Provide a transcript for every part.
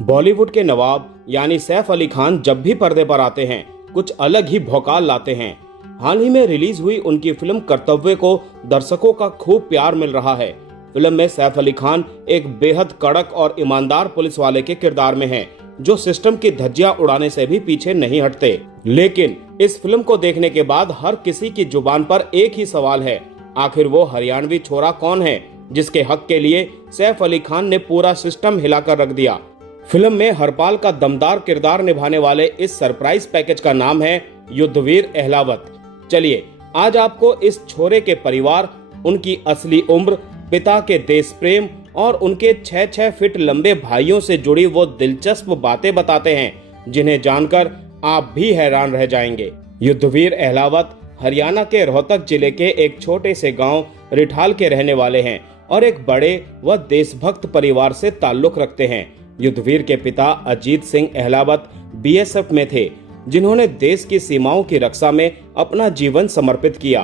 बॉलीवुड के नवाब यानी सैफ अली खान जब भी पर्दे पर आते हैं कुछ अलग ही भौकाल लाते हैं। हाल ही में रिलीज हुई उनकी फिल्म कर्तव्य को दर्शकों का खूब प्यार मिल रहा है। फिल्म में सैफ अली खान एक बेहद कड़क और ईमानदार पुलिस वाले के किरदार में हैं, जो सिस्टम की धज्जियां उड़ाने से भी पीछे नहीं हटते। लेकिन इस फिल्म को देखने के बाद हर किसी की जुबान पर एक ही सवाल है, आखिर वो हरियाणवी छोरा कौन है जिसके हक के लिए सैफ अली खान ने पूरा सिस्टम हिलाकर रख दिया। फिल्म में हरपाल का दमदार किरदार निभाने वाले इस सरप्राइज पैकेज का नाम है युद्धवीर अहलावत। चलिए आज आपको इस छोरे के परिवार, उनकी असली उम्र, पिता के देश प्रेम और उनके 6-6 फीट लंबे भाइयों से जुड़ी वो दिलचस्प बातें बताते हैं जिन्हें जानकर आप भी हैरान रह जाएंगे। युद्धवीर अहलावत हरियाणा के रोहतक जिले के एक छोटे से गांव रिठाल के रहने वाले हैं और एक बड़े व देशभक्त परिवार से ताल्लुक रखते हैं। युद्धवीर के पिता अजीत सिंह अहलावत बीएसएफ में थे, जिन्होंने देश की सीमाओं की रक्षा में अपना जीवन समर्पित किया।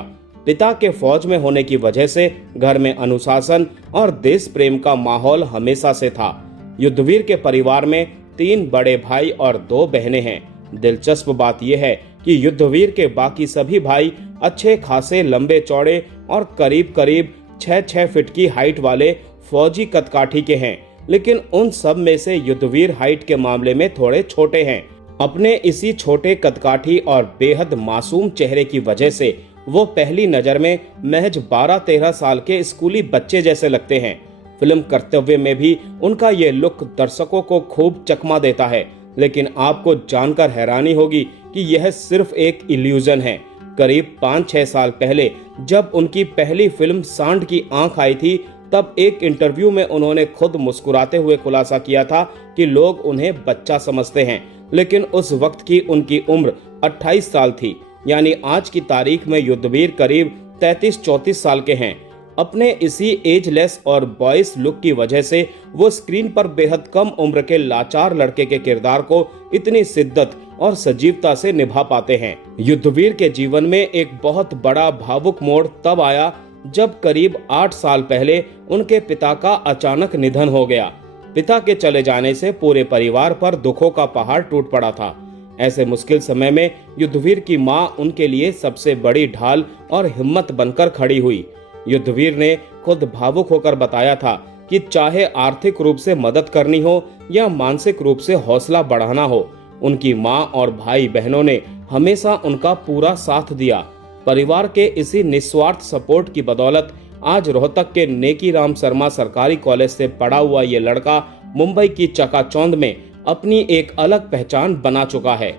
पिता के फौज में होने की वजह से घर में अनुशासन और देश प्रेम का माहौल हमेशा से था। युद्धवीर के परिवार में 3 बड़े भाई और 2 बहनें हैं। दिलचस्प बात यह है कि युद्धवीर के बाकी सभी भाई अच्छे खासे लंबे चौड़े और करीब करीब 6-6 फीट की हाइट वाले फौजी कदकाठी के हैं, लेकिन उन सब में से युद्धवीर हाइट के मामले में थोड़े छोटे हैं। अपने इसी छोटे कदकाठी और बेहद मासूम चेहरे की वजह से वो पहली नजर में महज 12-13 साल के स्कूली बच्चे जैसे लगते हैं। फिल्म कर्तव्य में भी उनका ये लुक दर्शकों को खूब चकमा देता है, लेकिन आपको जानकर हैरानी होगी कि यह सिर्फ एक इल्यूजन है। करीब 5-6 साल पहले जब उनकी पहली फिल्म सांड की आंख आई थी, तब एक इंटरव्यू में उन्होंने खुद मुस्कुराते हुए खुलासा किया था कि लोग उन्हें बच्चा समझते हैं, लेकिन उस वक्त की उनकी उम्र 28 साल थी। यानी आज की तारीख में युद्धवीर करीब 33-34 साल के हैं। अपने इसी एजलेस और बॉयस लुक की वजह से वो स्क्रीन पर बेहद कम उम्र के लाचार लड़के के किरदार को इतनी शिद्दत और सजीवता से निभा पाते हैं। युद्धवीर के जीवन में एक बहुत बड़ा भावुक मोड़ तब आया जब करीब 8 साल पहले उनके पिता का अचानक निधन हो गया। पिता के चले जाने से पूरे परिवार पर दुखों का पहाड़ टूट पड़ा था। ऐसे मुश्किल समय में युद्धवीर की मां उनके लिए सबसे बड़ी ढाल और हिम्मत बनकर खड़ी हुई। युद्धवीर ने खुद भावुक होकर बताया था कि चाहे आर्थिक रूप से मदद करनी हो या मानसिक रूप से हौसला बढ़ाना हो, उनकी मां और भाई बहनों ने हमेशा उनका पूरा साथ दिया। परिवार के इसी निस्वार्थ सपोर्ट की बदौलत आज रोहतक के नेकी राम शर्मा सरकारी कॉलेज से पढ़ा हुआ ये लड़का मुंबई की चकाचौंध में अपनी एक अलग पहचान बना चुका है।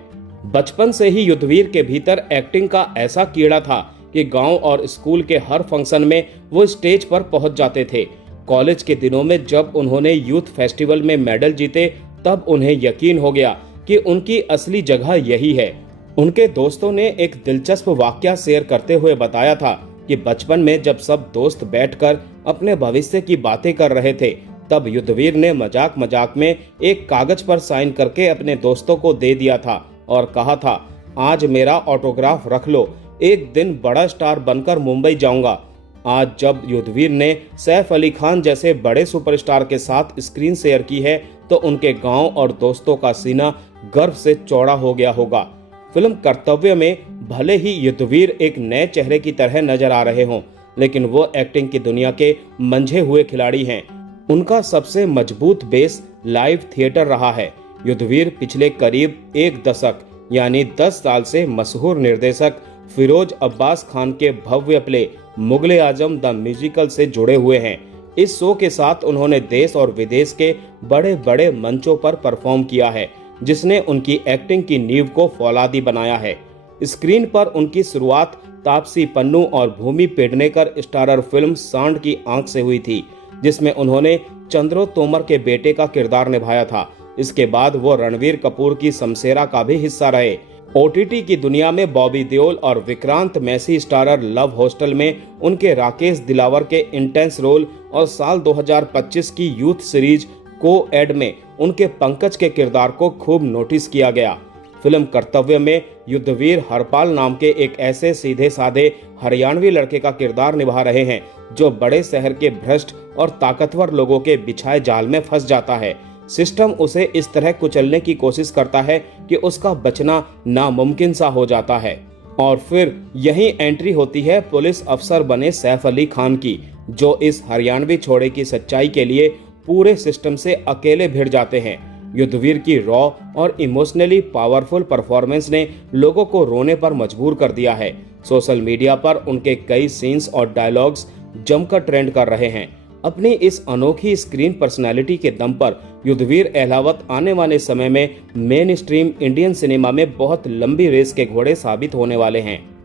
बचपन से ही युद्धवीर के भीतर एक्टिंग का ऐसा कीड़ा था कि गांव और स्कूल के हर फंक्शन में वो स्टेज पर पहुंच जाते थे। कॉलेज के दिनों में जब उन्होंने यूथ फेस्टिवल में मेडल जीते, तब उन्हें यकीन हो गया कि उनकी असली जगह यही है। उनके दोस्तों ने एक दिलचस्प वाकया शेयर करते हुए बताया था कि बचपन में जब सब दोस्त बैठकर अपने भविष्य की बातें कर रहे थे, तब युद्धवीर ने मजाक मजाक में एक कागज पर साइन करके अपने दोस्तों को दे दिया था और कहा था, आज मेरा ऑटोग्राफ रख लो, एक दिन बड़ा स्टार बनकर मुंबई जाऊंगा। आज जब युद्धवीर ने सैफ अली खान जैसे बड़े सुपरस्टार के साथ स्क्रीन शेयर की है, तो उनके गांव और दोस्तों का सीना गर्व से चौड़ा हो गया होगा। फिल्म कर्तव्य में भले ही युद्धवीर एक नए चेहरे की तरह नजर आ रहे हों, लेकिन वो एक्टिंग की दुनिया के मंझे हुए खिलाड़ी हैं। उनका सबसे मजबूत बेस लाइव थिएटर रहा है। युद्धवीर पिछले करीब 1 दशक यानी 10 साल से मशहूर निर्देशक फिरोज अब्बास खान के भव्य play Mughal e Azam the musical से जुड़े हुए हैं। इस शो के साथ उन्होंने देश और विदेश के बड़े बड़े मंचों पर परफॉर्म किया है, जिसने उनकी एक्टिंग की नींव को फौलादी बनाया है। स्क्रीन पर उनकी शुरुआत तापसी पन्नू और भूमि पेडनेकर स्टारर फिल्म सांड की आंख से हुई थी, जिसमें उन्होंने चंद्रो तोमर के बेटे का किरदार निभाया था। इसके बाद वो रणवीर कपूर की शमशेरा का भी हिस्सा रहे। ओटीटी की दुनिया में बॉबी देओल और Vikrant Massey starrer Love Hostel में उनके राकेश दिलावर के इंटेंस रोल और साल 2025 की यूथ सीरीज को एड में उनके पंकज के किरदार को खूब नोटिस किया गया। फिल्म कर्तव्य में युद्धवीर हरपाल नाम के एक ऐसे सीधे साधे हरियाणवी लड़के का किरदार निभा रहे हैं जो बड़े शहर के भ्रष्ट और ताकतवर लोगों के बिछाए जाल में फंस जाता है, सिस्टम उसे इस तरह कुचलने की कोशिश करता है कि उसका बचना नामुमकिन सा हो जाता है। और फिर यही एंट्री होती है पुलिस अफसर बने सैफ अली खान की, जो इस हरियाणवी छोरे की सच्चाई के लिए पूरे सिस्टम से अकेले भिड़ जाते हैं। युद्धवीर की रॉ और इमोशनली पावरफुल परफॉर्मेंस ने लोगों को रोने पर मजबूर कर दिया है। सोशल मीडिया पर उनके कई सीन्स और डायलॉग्स जमकर ट्रेंड कर रहे हैं। अपनी इस अनोखी स्क्रीन पर्सनैलिटी के दम पर युद्धवीर अहलावत आने वाले समय में मेन स्ट्रीम इंडियन सिनेमा में बहुत लंबी रेस के घोड़े साबित होने वाले हैं।